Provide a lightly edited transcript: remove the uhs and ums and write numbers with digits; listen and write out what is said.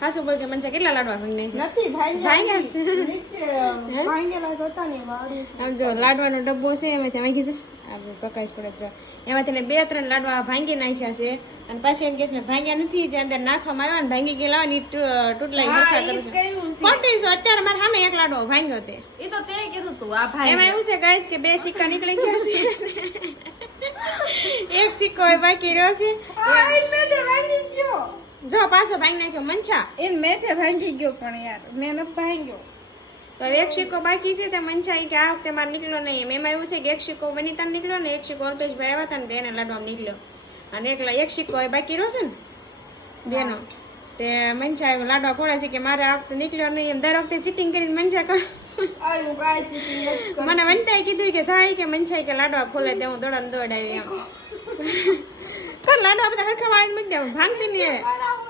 હા શું બોલશે મનસા કેટલા લાડવા ભાંગને નથી ભાંગ્યા ભાંગ્યા છે. નીચે ભાંગેલા હતા ને વાળી આમ જો લાડવાનો ડબ્બો છે એમાંથી વાંગી છે આપણે પ્રકાશ પડે જો એમાંથી મેં 2-3 લાડવા ભાંગી નાખ્યા છે અને પાછી એમ કે છે મેં ભાંગ્યા નથી જે અંદર નાખવામાં આવ્યા ને ભાંગી ગયેલા હોય ને તૂટલાઈ નોખા કરું છું ખોટી છે અત્યારે મારા સામે એક લાડવો ભાંગ્યો તે એ તો તે કીધું તું આ ભાઈ એમાં એવું છે ગાઈસ કે 2 સિક્કા નીકળી ગયા છે એક સિક્કો હોય બાકી રહ્યો છે મેં ભાંગી ગયો જો પાછો ભાંગી નાખ્યો મનસા એન મેથે ભાંગી ગયો પણ યાર મેં ન ભાંગ્યો તો હવે એક સિક્કો બાકી છે તે મનસા કે આ વખતે મારે નીકળ્યો નહીં એમાં એવું છે કે એક સિક્કો વનિતા નીકળ્યો ને એક સિક્કો અલ્પેશભાઈ આવ્યા હતા ને એને લાડવા નીકળ્યો અને એક સિક્કો હવે બાકી રહ્યો છે ને બેનો તે મનસા લાડવા ખોળે છે કે મારે આ વખતે નીકળ્યો નહીં એમ દર વખતે ચીટિંગ કરીને મનસા મને વનિતાએ કીધું કે જાય કે મનસા કે લાડવા ખોલે તે હું દોડાને દોડાવી એમ તો લાડવા બધા હરખા વાળી મૂકી દે ભાંગતી નહીં હવે